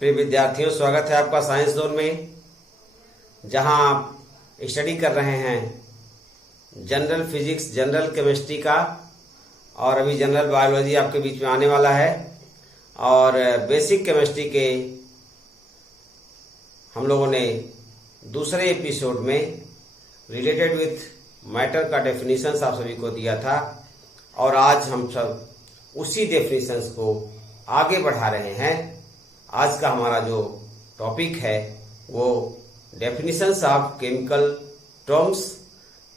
प्रिय विद्यार्थियों, स्वागत है आपका साइंस जोन में, जहां आप स्टडी कर रहे हैं जनरल फिजिक्स, जनरल केमिस्ट्री का। और अभी जनरल बायोलॉजी आपके बीच में आने वाला है। और बेसिक केमिस्ट्री के हम लोगों ने दूसरे एपिसोड में रिलेटेड विथ मैटर का डेफिनेशंस आप सभी को दिया था, और आज हम सब उसी डेफिनेशंस को आगे बढ़ा रहे हैं। आज का हमारा जो टॉपिक है वो definitions of chemical terms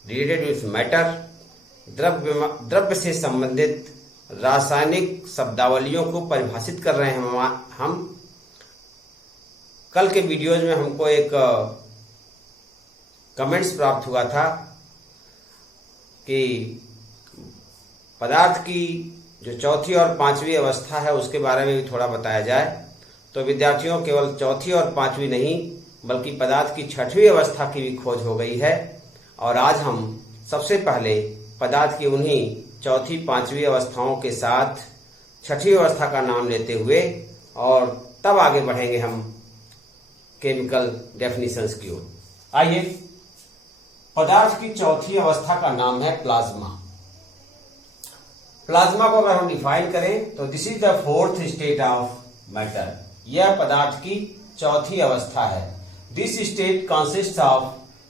related with matter, द्रव्य से संबंधित रासायनिक शब्दावलियों को परिभाषित कर रहे हैं हम। कल के वीडियोज में हमको एक कमेंट्स प्राप्त हुआ था कि पदार्थ की जो चौथी और पांचवी अवस्था है उसके बारे में भी थोड़ा बताया जाए। तो विद्यार्थियों, केवल चौथी और पांचवी नहीं बल्कि पदार्थ की छठवीं अवस्था की भी खोज हो गई है। और आज हम सबसे पहले पदार्थ की उन्हीं चौथी पांचवी अवस्थाओं के साथ छठवीं अवस्था का नाम लेते हुए और तब आगे बढ़ेंगे हम केमिकल डेफिनेशंस की ओर। आइए, पदार्थ की चौथी अवस्था का नाम है प्लाज्मा। प्लाज्मा को अगर हम डिफाइन करें तो this is the fourth state of matter. यह पदार्थ की चौथी अवस्था है। This state consist of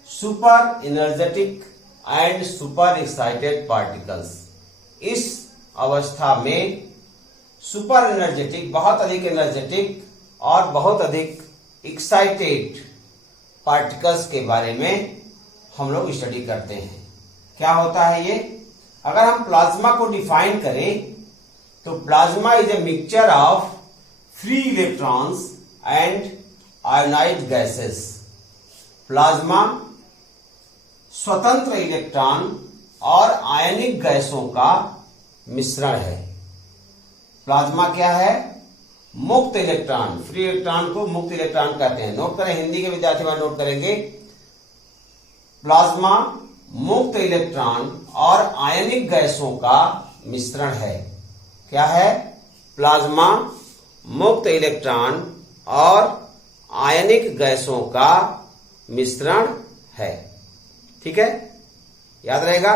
super energetic and super excited particles. इस अवस्था में सुपर एनर्जेटिक, बहुत अधिक एनर्जेटिक और बहुत अधिक एक्साइटेड पार्टिकल्स के बारे में हम लोग स्टडी करते हैं। क्या होता है ये? अगर हम प्लाज्मा को डिफाइन करें तो plasma is a mixture of free electrons and ionised gases. Plasma स्वतंत्र इलेक्ट्रॉन और आयनिक गैसों का मिश्रण है। प्लाज्मा क्या है? मुक्त इलेक्ट्रॉन, फ्री इलेक्ट्रॉन को मुक्त इलेक्ट्रॉन कहते हैं। नोट करें, हिंदी के विद्यार्थी नोट करेंगे। प्लाज्मा मुक्त इलेक्ट्रॉन और आयनिक गैसों का मिश्रण है। क्या है? प्लाज्मा मुक्त इलेक्ट्रॉन और आयनिक गैसों का मिश्रण है। ठीक है, याद रहेगा।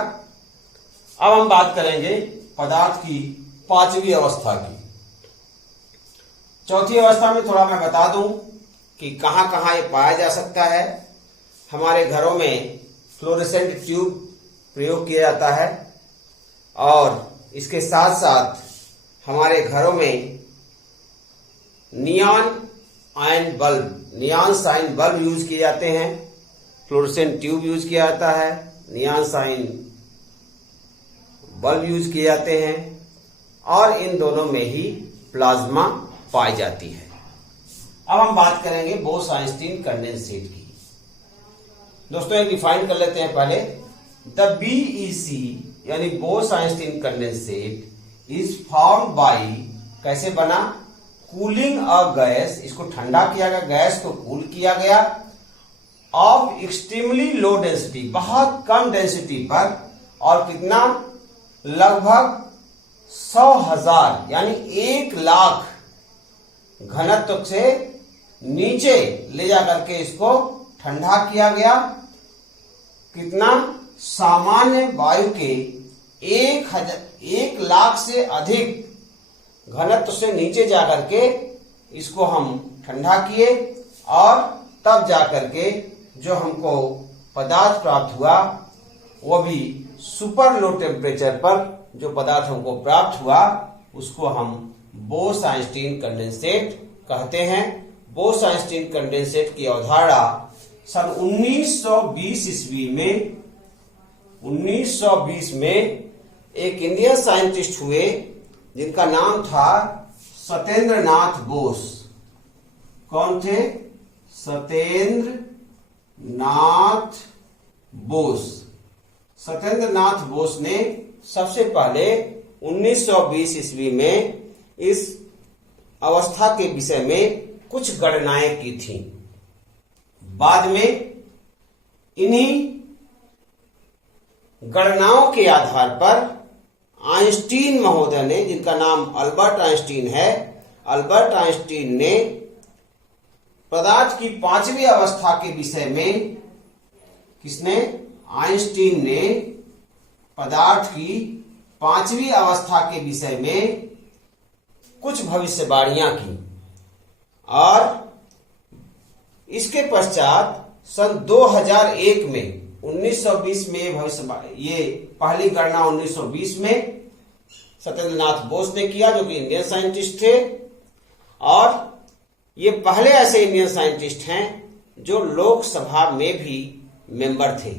अब हम बात करेंगे पदार्थ की पांचवी अवस्था की। चौथी अवस्था में थोड़ा मैं बता दूं कि कहां कहां ये पाया जा सकता है। हमारे घरों में फ्लोरेसेंट ट्यूब प्रयोग किया जाता है, और इसके साथ साथ हमारे घरों में नियॉन साइन बल्ब यूज किए जाते हैं। फ्लोरेसेंट ट्यूब यूज किया जाता है, नियॉन साइन बल्ब यूज किए जाते हैं, और इन दोनों में ही प्लाज्मा पाई जाती है। अब हम बात करेंगे बोस-आइंस्टीन कंडेंसेट की। दोस्तों, एक डिफाइन कर लेते हैं पहले। द बीईसी यानी Bose-Einstein condensate is formed by, कैसे बना? कूलिंग अ गैस, इसको ठंडा किया गया, गैस को कूल किया गया, ऑफ एक्सट्रीमली लो डेंसिटी, बहुत कम डेंसिटी पर, और कितना? लगभग 100,000 यानी 1,00,000 घनत्व से नीचे ले जाकर के इसको ठंडा किया गया। कितना? सामान्य वायु के 1,00,000 से अधिक घनत्व से नीचे जाकर के इसको हम ठंडा किए, और तब जाकर के जो हमको पदार्थ प्राप्त हुआ वो भी सुपर लो टेम्परेचर पर जो पदार्थ हमको प्राप्त हुआ उसको हम बोस-आइंस्टीन कंडेंसेट कहते हैं। बोस-आइंस्टीन कंडेंसेट की अवधारणा सन 1920 ईस्वी में 1920 में एक इंडियन साइंटिस्ट हुए जिनका नाम था सत्येंद्र नाथ बोस। कौन थे? सत्येंद्र नाथ बोस। सत्येंद्र नाथ बोस ने सबसे पहले 1920 ईस्वी में इस अवस्था के विषय में कुछ गणनाएं की थी। बाद में इन्हीं गणनाओं के आधार पर आइंस्टीन महोदय ने, जिनका नाम अल्बर्ट आइंस्टीन है, अल्बर्ट आइंस्टीन ने पदार्थ की पांचवी अवस्था के विषय में किसने, आइंस्टीन ने पदार्थ की पांचवी अवस्था के विषय में कुछ भविष्यवाणियां की और इसके पश्चात सन 2001 में 1920 में भविष्यवाणी, ये पहली गणना 1920 में सत्येंद्र नाथ बोस ने किया, जो कि इंडियन साइंटिस्ट थे। और ये पहले ऐसे इंडियन साइंटिस्ट हैं जो लोकसभा में भी मेंबर थे।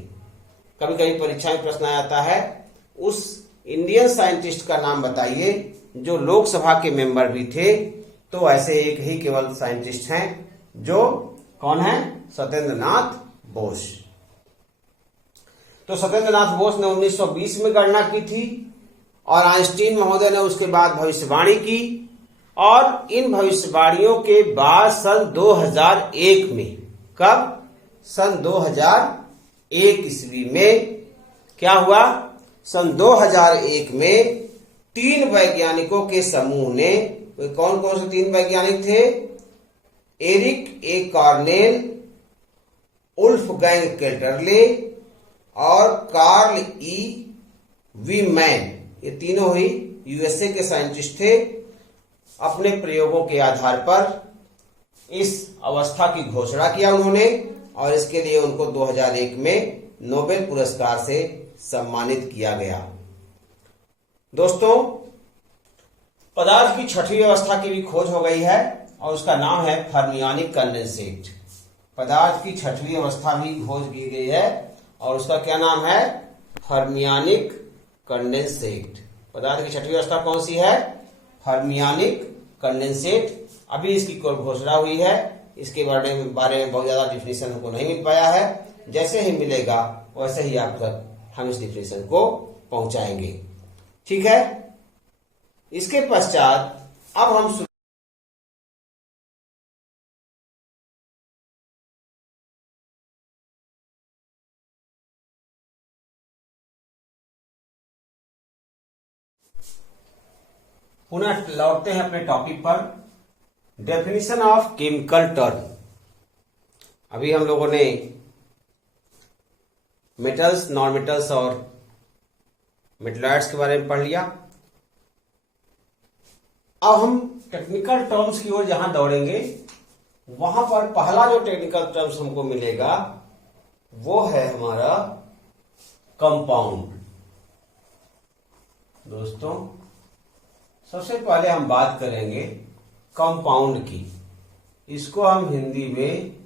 कभी कभी परीक्षा में प्रश्न आता है, उस इंडियन साइंटिस्ट का नाम बताइए जो लोकसभा के मेंबर भी थे। तो ऐसे एक ही केवल साइंटिस्ट हैं, जो कौन है, सत्येंद्र नाथ बोस। तो सत्येंद्र नाथ बोस ने 1920 में गणना की थी और आइंस्टीन महोदय ने उसके बाद भविष्यवाणी की। और इन भविष्यवाणियों के बाद सन 2001 में, कब, सन 2001 ईस्वी में क्या हुआ, सन 2001 में 3 वैज्ञानिकों के समूह ने, कौन कौन से 3 वैज्ञानिक थे, एरिक ए कॉर्नेल, वुल्फगैंग केल्टरले और कार्ल ई वीमैन, ये तीनों ही यूएसए के साइंटिस्ट थे। अपने प्रयोगों के आधार पर इस अवस्था की घोषणा किया उन्होंने और इसके लिए उनको 2001 में नोबेल पुरस्कार से सम्मानित किया गया। दोस्तों, पदार्थ की छठवीं अवस्था की भी खोज हो गई है और उसका नाम है फर्मियानिक कंडेंसेट। पदार्थ की छठवीं अवस्था भी खोज की गई है और उसका क्या नाम है, फर्मियानिक कंडेंसेट। पदार्थ की छठवीं अवस्था कौन सी है, फर्मियानिक कंडेंसेट। अभी इसकी घोषणा हुई है, इसके बारे में बहुत ज्यादा डिफिनेशन हमको नहीं मिल पाया है। जैसे ही मिलेगा वैसे ही आप तक हम इस डिफिनेशन को पहुंचाएंगे, ठीक है। इसके पश्चात अब हम पुनः लौटते हैं अपने टॉपिक पर, डेफिनेशन ऑफ केमिकल टर्म। अभी हम लोगों ने मेटल्स, नॉन मेटल्स और मेटलॉइड्स के बारे में पढ़ लिया। अब हम टेक्निकल टर्म्स की ओर जहां दौड़ेंगे, वहां पर पहला जो टेक्निकल टर्म्स हमको मिलेगा वो है हमारा कंपाउंड। दोस्तों, सबसे पहले हम बात करेंगे कंपाउंड की। इसको हम हिंदी में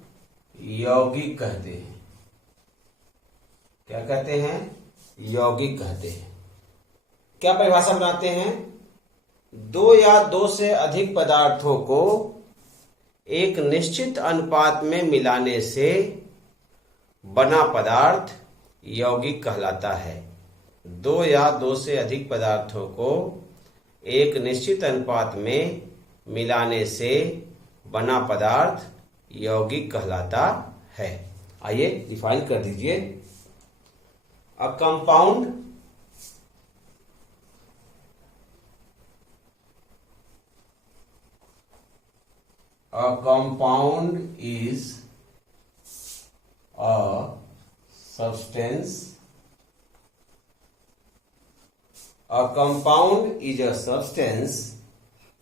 यौगिक कहते हैं। क्या कहते हैं, यौगिक कहते हैं। क्या परिभाषा बनाते हैं, 2 या 2 से अधिक पदार्थों को एक निश्चित अनुपात में मिलाने से बना पदार्थ यौगिक कहलाता है। 2 या 2 से अधिक पदार्थों को एक निश्चित अनुपात में मिलाने से बना पदार्थ यौगिक कहलाता है। आइए डिफाइन कर दीजिए। A compound is a substance. A compound is a substance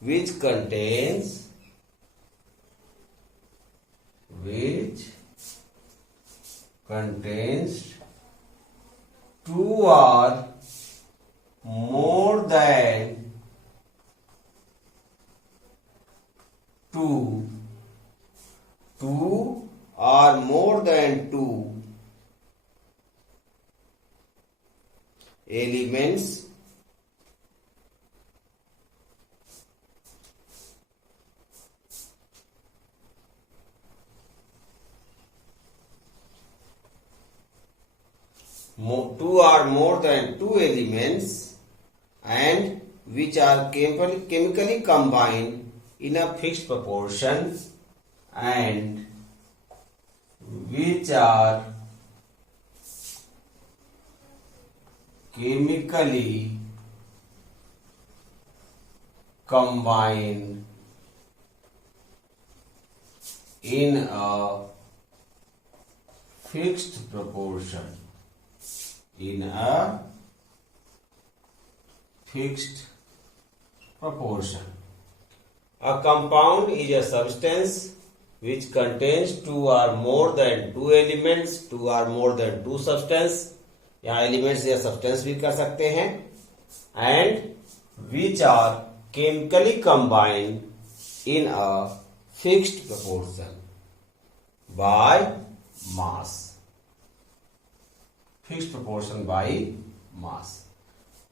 which contains two or more than two elements two or more than two elements and which are chemically combined in a fixed proportion and which are chemically combined in a fixed proportion. In a fixed proportion. A compound is a substance which contains two or more than two elements, two or more than two substance, यहाँ elements या substance भी कर सकते हैं, and which are chemically combined in a fixed proportion by mass. Fixed proportion by mass.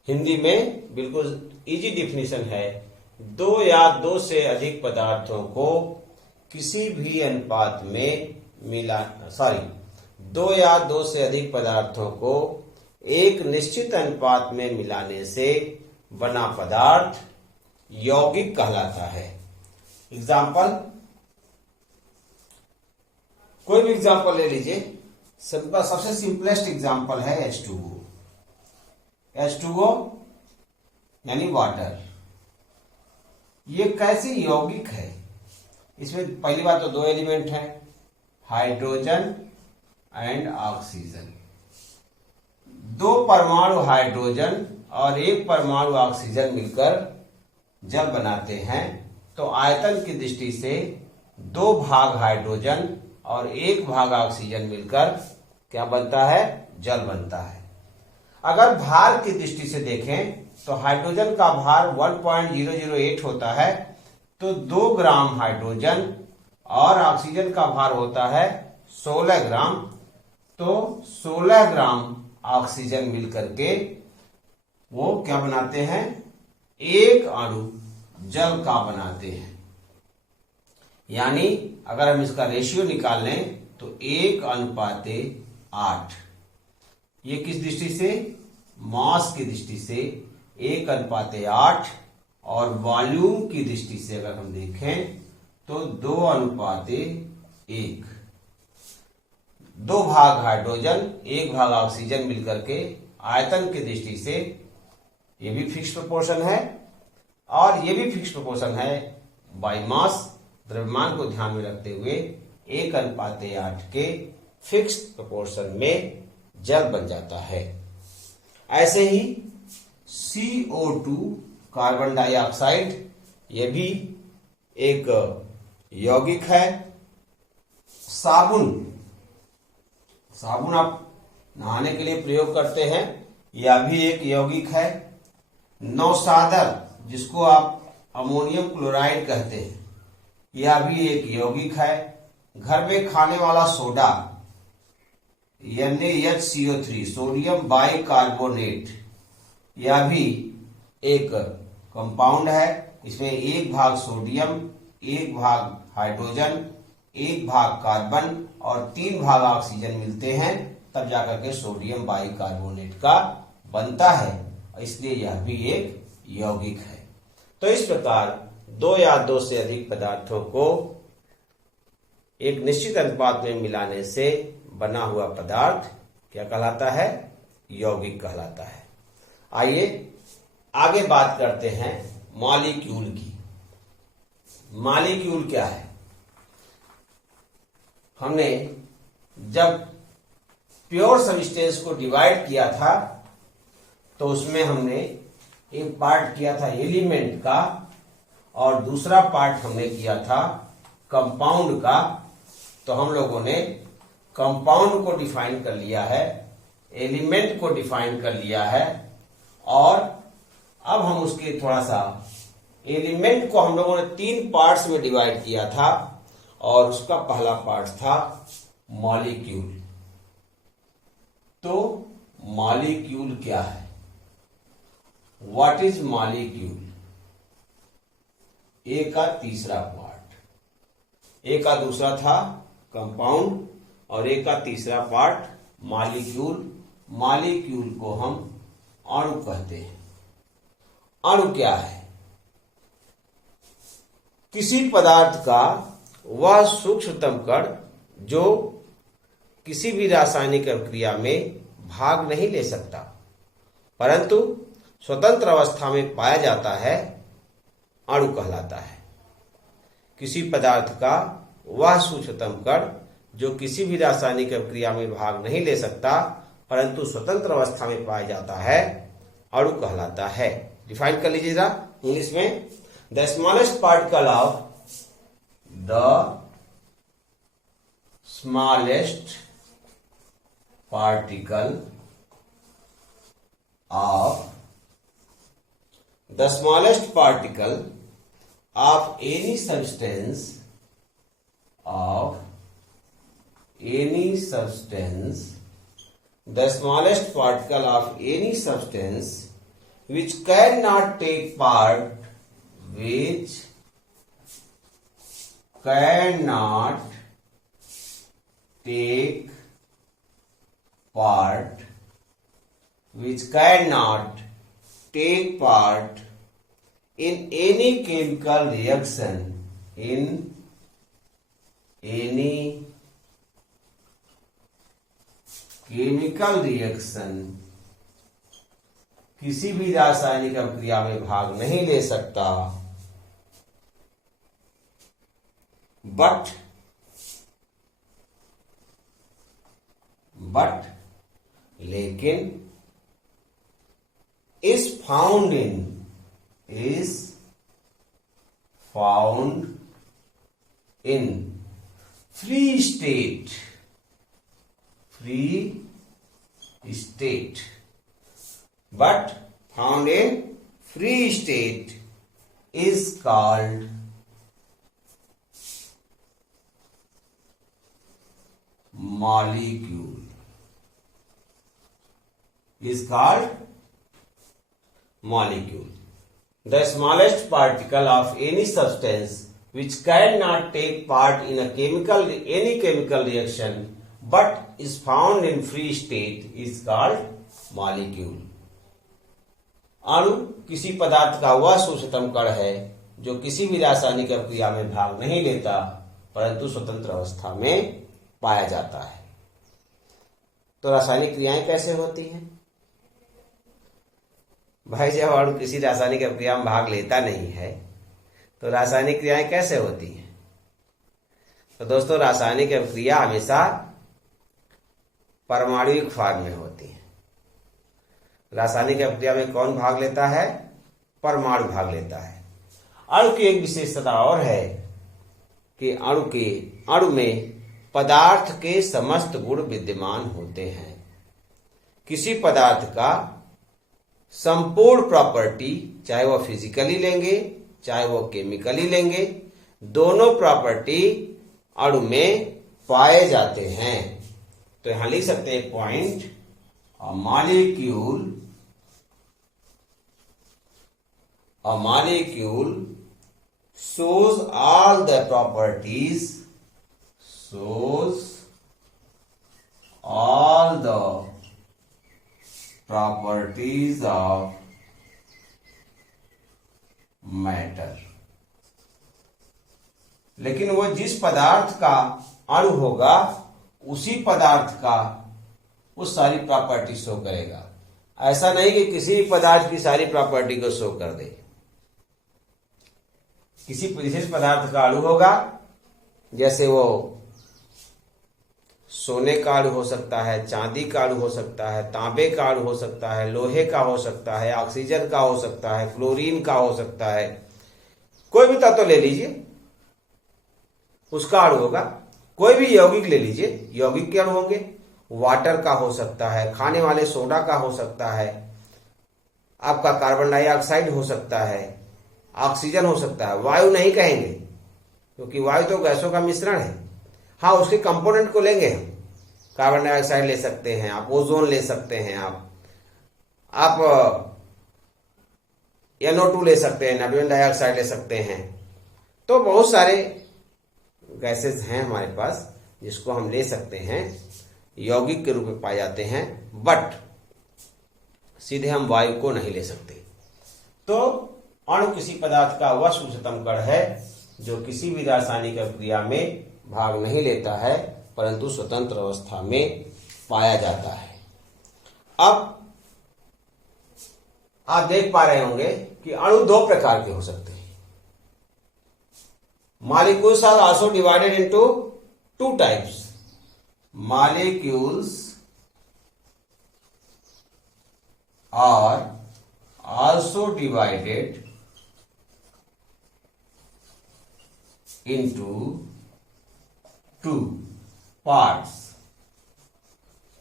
Hindi में बिल्कुल easy definition है, दो या दो से अधिक पदार्थों को किसी भी अनुपात में दो या दो से अधिक पदार्थों को एक निश्चित अनुपात में मिलाने से बना पदार्थ यौगिक कहलाता है। एग्जाम्पल, कोई भी एग्जाम्पल ले लीजिए। सिंपल, सबसे सिंपलेस्ट एग्जाम्पल है H2O। H2O यानी वाटर। ये कैसे यौगिक है? इसमें पहली बात तो दो एलिमेंट है, हाइड्रोजन एंड ऑक्सीजन। दो परमाणु हाइड्रोजन और एक परमाणु ऑक्सीजन मिलकर जब बनाते हैं तो आयतन की दृष्टि से दो भाग हाइड्रोजन और एक भाग ऑक्सीजन मिलकर क्या बनता है? जल बनता है। अगर भार की दृष्टि से देखें तो हाइड्रोजन का भार 1.008 होता है, तो 2 ग्राम हाइड्रोजन और ऑक्सीजन का भार होता है 16 ग्राम, तो 16 ग्राम ऑक्सीजन मिलकर के वो क्या बनाते हैं? एक अणु जल का बनाते हैं। यानी अगर हम इसका रेशियो निकाल लें तो 1:8। ये किस दृष्टि से? मास की दृष्टि से 1:8, और वॉल्यूम की दृष्टि से अगर हम देखें तो 2:1। 2 भाग हाइड्रोजन, 1 भाग ऑक्सीजन मिलकर के आयतन की दृष्टि से ये भी फिक्स प्रोपोर्शन है और ये भी फिक्स प्रोपोर्शन है बाय मास, द्रव्यमान को ध्यान में रखते हुए 1:8 के फिक्स प्रोपोर्शन में जल बन जाता है। ऐसे ही CO2 कार्बन डाइऑक्साइड, ये भी एक यौगिक है। साबुन आप नहाने के लिए प्रयोग करते हैं, यह भी एक यौगिक है। नौशादर, जिसको आप अमोनियम क्लोराइड कहते हैं, यह भी एक यौगिक है। घर में खाने वाला सोडा NaHCO3 सोडियम बाइकार्बोनेट, यह भी एक कंपाउंड है। इसमें 1 भाग सोडियम, 1 भाग हाइड्रोजन, 1 भाग कार्बन और 3 भाग ऑक्सीजन मिलते हैं, तब जाकर के सोडियम बाइकार्बोनेट का बनता है। इसलिए यह भी एक यौगिक है। तो इस प्रकार दो या दो से अधिक पदार्थों को एक निश्चित अनुपात में मिलाने से बना हुआ पदार्थ क्या कहलाता है? यौगिक कहलाता है। आइए आगे बात करते हैं मॉलिक्यूल की। मॉलिक्यूल क्या है? हमने जब प्योर सब्सटेंस को डिवाइड किया था तो उसमें हमने एक पार्ट किया था एलिमेंट का और दूसरा पार्ट हमने किया था कंपाउंड का। तो हम लोगों ने कंपाउंड को डिफाइन कर लिया है, एलिमेंट को डिफाइन कर लिया है, और अब हम उसके थोड़ा सा एलिमेंट को हम लोगों ने 3 पार्ट्स में डिवाइड किया था और उसका पहला पार्ट था मॉलिक्यूल। तो मॉलिक्यूल क्या है? What is molecule? ए का तीसरा पार्ट, ए का दूसरा था कंपाउंड और ए का तीसरा पार्ट मॉलिक्यूल। मॉलिक्यूल को हम अणु कहते हैं। अणु क्या है? किसी पदार्थ का वह सूक्ष्मतम कण जो किसी भी रासायनिक प्रक्रिया में भाग नहीं ले सकता परंतु स्वतंत्र अवस्था में पाया जाता है, अणु कहलाता है। किसी पदार्थ का वह सूक्ष्मतम कण जो किसी भी रासायनिक अभिक्रिया में भाग नहीं ले सकता परंतु स्वतंत्र अवस्था में पाया जाता है, अणु कहलाता है। डिफाइन कर लीजिएगा इंग्लिश में। The smallest particle of the smallest particle of any substance the smallest particle of any substance which cannot take part in any chemical reaction किसी भी रासायनिक अभिक्रिया में भाग नहीं ले सकता लेकिन is found in free state but found in free state is called molecule. The smallest particle of any substance which cannot take part in any chemical reaction but is found in free state is called molecule. अणु किसी पदार्थ का वह सूक्ष्मतम कण है जो किसी भी रासायनिक अभिक्रिया में भाग नहीं लेता परंतु स्वतंत्र अवस्था में पाया जाता है। तो रासायनिक क्रियाएं कैसे होती हैं? भाई जब अणु किसी रासायनिक अभिक्रिया में भाग लेता नहीं है तो रासायनिक क्रियाएं कैसे होती हैं? तो दोस्तों रासायनिक अभिक्रिया हमेशा परमाणुिक फॉर्म में होती है। रासायनिक अभिक्रिया में कौन भाग लेता है? परमाणु भाग लेता है। अणु की एक विशेषता और है कि अणु में पदार्थ के समस्त गुण विद्यमान होते हैं। किसी पदार्थ का संपूर्ण प्रॉपर्टी, चाहे वह फिजिकली लेंगे चाहे वह केमिकली लेंगे, दोनों प्रॉपर्टी अणु में पाए जाते हैं। तो यहां लिख सकते हैं point, a molecule shows all the properties of matter। लेकिन वो जिस पदार्थ का अणु होगा उसी पदार्थ का वो सारी प्रॉपर्टी शो करेगा। ऐसा नहीं कि किसी पदार्थ की सारी प्रॉपर्टी को शो कर दे। किसी विशेष पदार्थ का अणु होगा, जैसे वो सोने का अणु हो सकता है, चांदी का अणु हो सकता है, तांबे का अणु हो सकता है, लोहे का हो सकता है, ऑक्सीजन का हो सकता है, क्लोरीन का हो सकता है, कोई भी तत्व ले लीजिए उसका अणु होगा। कोई भी यौगिक ले लीजिए, यौगिक के अणु होंगे। वाटर का हो सकता है, खाने वाले सोडा का हो सकता है, आपका कार्बन डाइऑक्साइड हो सकता है, ऑक्सीजन हो सकता है। वायु नहीं कहेंगे क्योंकि वायु तो गैसों का मिश्रण है। हाँ, उसके कंपोनेंट को लेंगे हम। कार्बन डाइऑक्साइड ले सकते हैं आप, ओजोन ले सकते हैं आप NO2 ले सकते हैं, नाइट्रोजन डाइऑक्साइड ले सकते हैं। तो बहुत सारे गैसेस हैं हमारे पास जिसको हम ले सकते हैं, यौगिक के रूप में पाए जाते हैं, बट सीधे हम वायु को नहीं ले सकते। तो अणु किसी पदार्थ का वह सूक्ष्मतम कण है जो किसी भी रासायनिक अभिक्रिया में भाग नहीं लेता है परंतु स्वतंत्र अवस्था में पाया जाता है। अब आप देख पा रहे होंगे कि अणु दो प्रकार के हो सकते हैं, Molecules are also divided into two types. Molecules are also divided into two parts.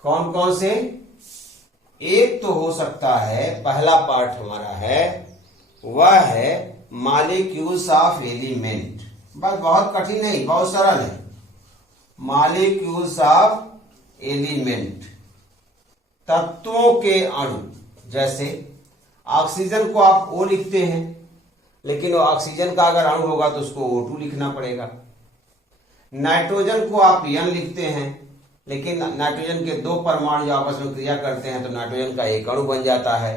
कौन कौन से? एक तो हो सकता है, पहला पार्ट हमारा है वह है मॉलिक्यूल्स ऑफ एलिमेंट। बस बहुत कठिन नहीं, बहुत सरल है। मॉलिक्यूल्स ऑफ एलिमेंट, तत्वों के अणु। जैसे ऑक्सीजन को आप O लिखते हैं, लेकिन वो ऑक्सीजन का अगर अणु होगा तो उसको O2 लिखना पड़ेगा। नाइट्रोजन को आप N लिखते हैं, लेकिन नाइट्रोजन के दो परमाणु जो आपस में क्रिया करते हैं तो नाइट्रोजन का एक अणु बन जाता है।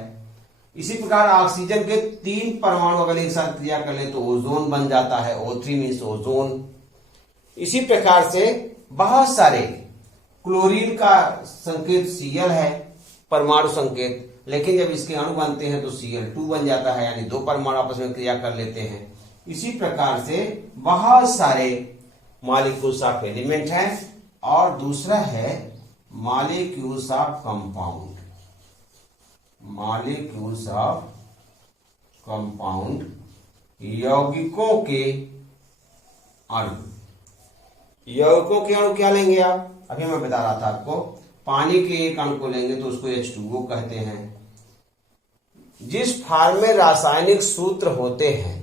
इसी प्रकार ऑक्सीजन के 3 परमाणु अगर एक साथ क्रिया कर ले तो ओजोन बन जाता है, O3 मीन्स ओजोन। इसी प्रकार से बहुत सारे, क्लोरीन का संकेत Cl है, परमाणु संकेत, लेकिन जब इसके अणु बनते हैं तो Cl2 बन जाता है, यानी 2 परमाणु आपस में क्रिया कर लेते हैं। इसी प्रकार से बहुत सारे मॉलिक्यूल्स ऑफ एलिमेंट हैं। और दूसरा है molecules of compound. Molecules of compound, यौगिकों के अणु। यौगिकों के अणु क्या लेंगे आप? अभी मैं बता रहा था आपको, पानी के एक अणु को लेंगे तो उसको H2O कहते हैं। जिस फार्म में रासायनिक सूत्र होते हैं,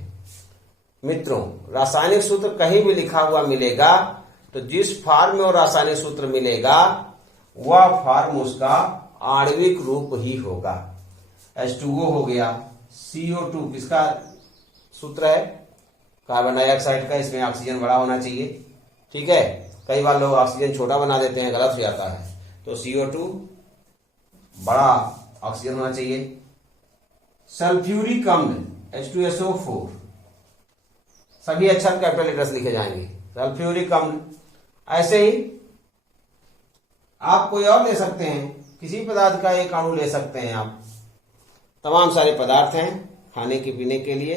मित्रों रासायनिक सूत्र कहीं भी लिखा हुआ मिलेगा तो जिस फार्म में वो रासायनिक सूत्र मिलेगा वह फार्म उसका आणविक रूप ही होगा। H2O हो गया, CO2 किसका सूत्र है? कार्बन डाइऑक्साइड का। इसमें ऑक्सीजन बड़ा होना चाहिए, ठीक है। कई बार लोग ऑक्सीजन छोटा बना देते हैं, गलत हो जाता है। तो CO2 बड़ा ऑक्सीजन होना चाहिए। सल्फ्यूरिक अम्ल H2SO4, सभी अक्षर कैपिटल लेटर्स लिखे जाएंगे। सल्फ्यूरिक अम्ल। ऐसे ही आप कोई और ले सकते हैं, किसी पदार्थ का एक अणु ले सकते हैं आप। तमाम सारे पदार्थ हैं खाने के पीने के लिए।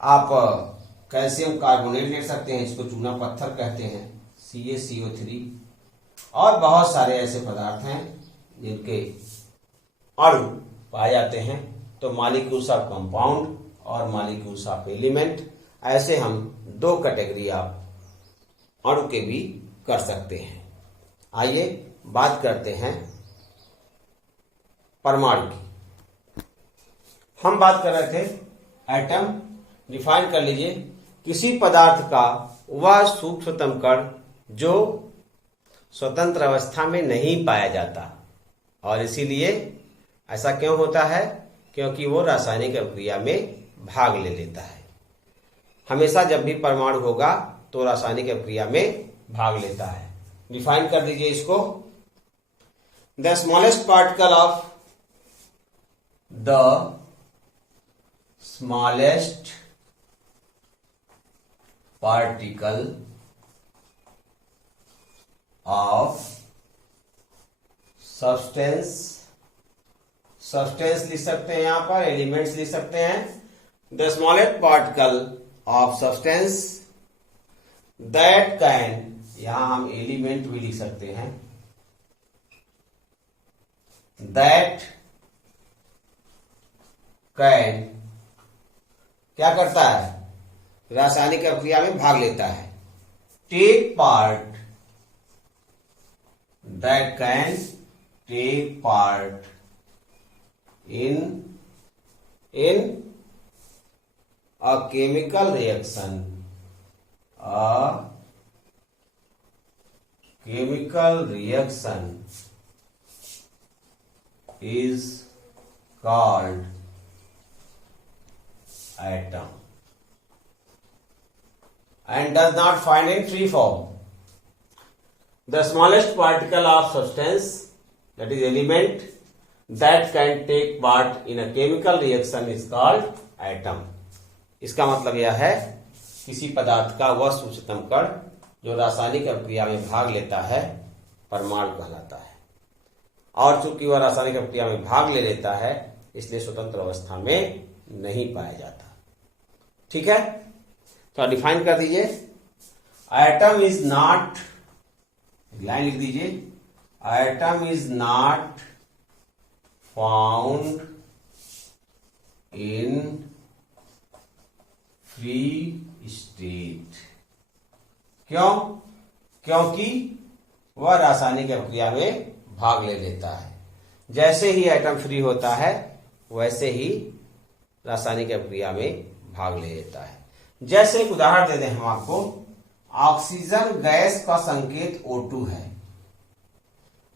आप कैल्शियम कार्बोनेट ले सकते हैं, इसको चूना पत्थर कहते हैं, CaCO3। और बहुत सारे ऐसे पदार्थ हैं जिनके अणु पाए जाते हैं। तो मॉलिक्यूल्स ऑफ कंपाउंड और मॉलिक्यूल्स ऑफ एलिमेंट, ऐसे हम 2 कैटेगरी आप अणु के भी कर सकते हैं। आइए बात करते हैं परमाणु की। हम बात कर रहे थे एटम। डिफाइन कर लीजिए, किसी पदार्थ का वह सूक्ष्मतम कण जो स्वतंत्र अवस्था में नहीं पाया जाता। और इसीलिए ऐसा क्यों होता है? क्योंकि वो रासायनिक अभिक्रिया में भाग ले लेता है। हमेशा जब भी परमाणु होगा तो रासायनिक अभिक्रिया में भाग लेता है। डिफाइन कर दीजिए इसको। The smallest particle of the smallest particle of substance. Substance लिख सकते हैं, यहां पर एलिमेंट्स लिख सकते हैं। The smallest particle of substance that can, यहां हम एलिमेंट भी लिख सकते हैं, दैट कैन क्या करता है? रासायनिक अभिक्रिया में भाग लेता है। Take part, that can take part in a chemical reaction, a chemical reaction is called atom and does not find in free form. The smallest particle of substance, that is element, that can take part in a chemical reaction is called atom. इसका मतलब यह है किसी पदार्थ का वह सूक्ष्मतम कण जो रासायनिक अभिक्रिया में भाग लेता है परमाणु कहलाता है। और चूंकि वह रासायनिक अभिक्रिया में भाग ले लेता है इसलिए स्वतंत्र अवस्था में नहीं पाया जाता। ठीक है, तो डिफाइन कर दीजिए, एटम इज नॉट, लाइन लिख दीजिए, atom is not found in free state. क्यों? क्योंकि वह रासायनिक प्रक्रिया में भाग ले लेता है। जैसे ही एटम फ्री होता है वैसे ही रासायनिक प्रक्रिया में भाग ले लेता है। जैसे एक उदाहरण दे दें हम आपको, ऑक्सीजन गैस का संकेत O2 है,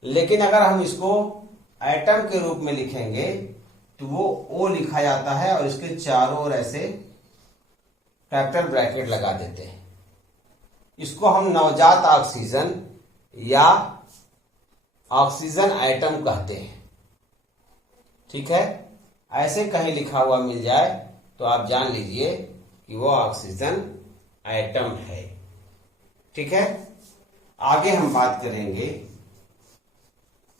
लेकिन अगर हम इसको एटम के रूप में लिखेंगे तो वो O लिखा जाता है और इसके चारों ओर ऐसे कैपिटल ब्रैकेट लगा देते हैं। इसको हम नवजात ऑक्सीजन या ऑक्सीजन एटम कहते हैं। ठीक है, ऐसे कहीं लिखा हुआ मिल जाए तो आप जान लीजिए कि वो ऑक्सीजन एटम है। ठीक है, आगे हम बात करेंगे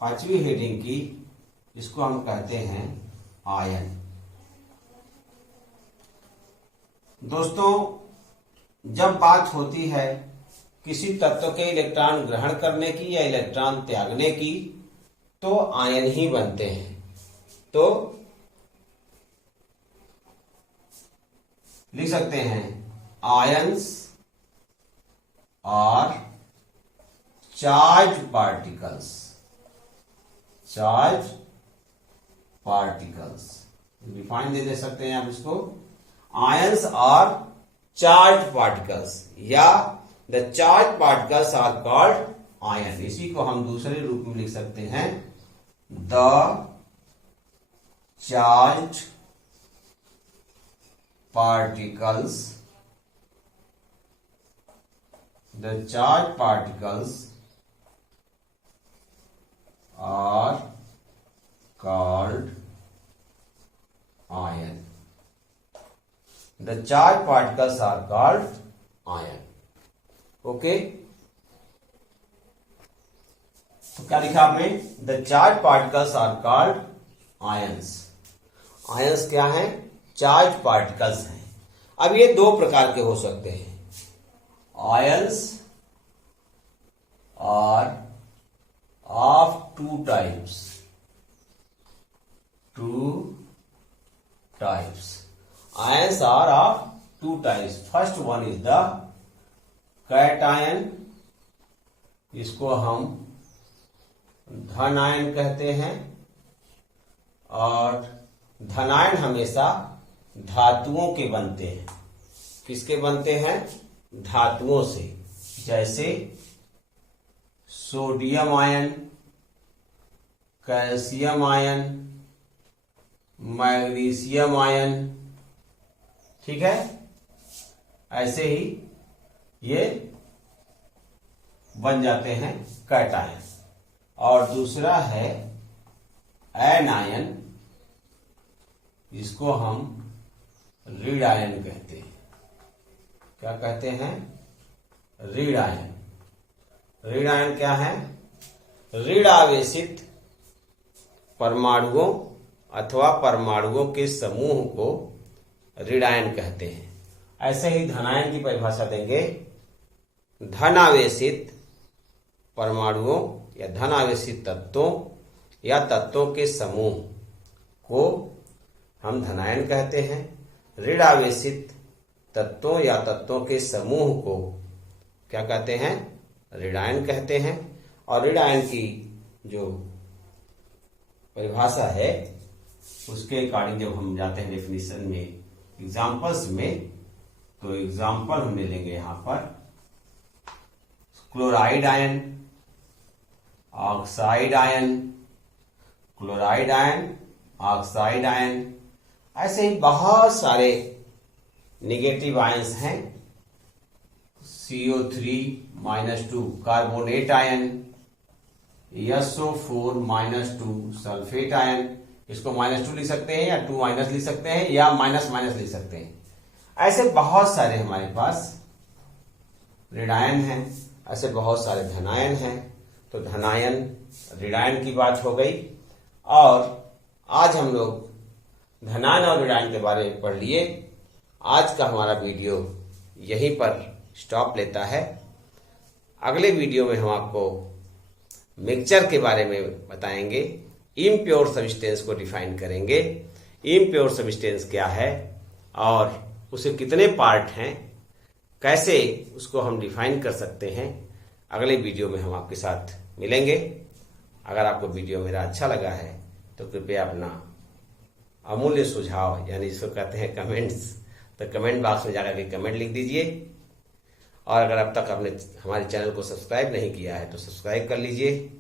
5वीं हेडिंग की, इसको हम कहते हैं आयन। दोस्तों, जब बात होती है किसी तत्व के इलेक्ट्रॉन ग्रहण करने की या इलेक्ट्रॉन त्यागने की, तो आयन ही बनते हैं। तो लिख सकते हैं आयंस और charge particles, charge particles define दे सकते हैं आप इसको, आयंस और चार्ज पार्टिकल्स या the charge particles are called ion. इसी को हम दूसरे रूप में लिख सकते हैं the charge particles, the charged particles are called ion. The charged particles are called ion. Okay? तो क्या लिखा आपने? The charged particles are called ions. Ions क्या है? चार्ज पार्टिकल्स हैं। अब ये दो प्रकार के हो सकते हैं, आयंस और of two types, ions are of two types. First one is the cation, इसको हम धन आयन कहते हैं, और धनायन हमेशा धातुओं के बनते हैं। किसके बनते हैं? धातुओं से, जैसे sodium ion, calcium ion, magnesium ion. ठीक है, ऐसे ही ये बन जाते हैं कैटायन। और दूसरा है एनायन, इसको हम रीड आयन कहते हैं। क्या कहते हैं? Read ion. रीड आयन क्या है? ऋण आवेशित परमाणुओं अथवा परमाणुओं के समूह को ऋण आयन कहते हैं। ऐसे ही धनायन की परिभाषा देंगे, धन आवेशित परमाणुओं या धन आवेशित तत्वों या तत्वों के समूह को हम धनायन कहते हैं। ऋण आवेशित तत्वों या तत्वों के समूह को क्या कहते हैं? ऋणायन कहते हैं। और ऋणायन की जो परिभाषा है उसके अकॉर्डिंग जब हम जाते हैं डेफिनेशन में, एग्जाम्पल्स में, तो एग्जाम्पल हम ले लेंगे यहां पर chloride ion, oxide ion, chloride ion, oxide ion. ऐसे ही बहुत सारे नेगेटिव आयंस हैं। CO3-2 carbonate ion, SO4-2 sulphate ion. इसको -2 लिख सकते हैं या 2- लिख सकते हैं या माइनस लिख सकते हैं। ऐसे बहुत सारे हमारे पास ऋणायन हैं, ऐसे बहुत सारे धनायन हैं। तो धनायन ऋणायन की बात हो गई। और आज हम लोग धनायन और ऋणायन के बारे में पढ़ लिए। आज का हमारा वीडियो यहीं पर स्टॉप लेता है। अगले वीडियो में हम आपको मिक्सचर के बारे में बताएंगे, इम्प्योर सब्सटेंस को डिफाइन करेंगे। इम्प्योर सब्सटेंस क्या है और उसे कितने पार्ट हैं, कैसे उसको हम डिफाइन कर सकते हैं, अगले वीडियो में हम आपके साथ मिलेंगे। अगर आपको वीडियो मेरा अच्छा लगा है तो कृपया अपना अमूल्य सुझाव यानी जिसको कहते हैं कमेंट्स, तो कमेंट बॉक्स में जाकर के कमेंट लिख दीजिए। और अगर अब तक आपने हमारे चैनल को सब्सक्राइब नहीं किया है तो सब्सक्राइब कर लीजिए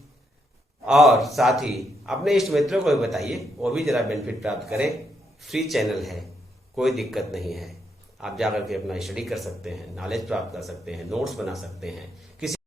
और साथ ही अपने इष्ट मित्रों को भी बताइए, वो भी जरा बेनिफिट प्राप्त करें। फ्री चैनल है, कोई दिक्कत नहीं है। आप जाकर के अपना स्टडी कर सकते हैं, नॉलेज प्राप्त कर सकते हैं, नोट्स बना सकते हैं। किसी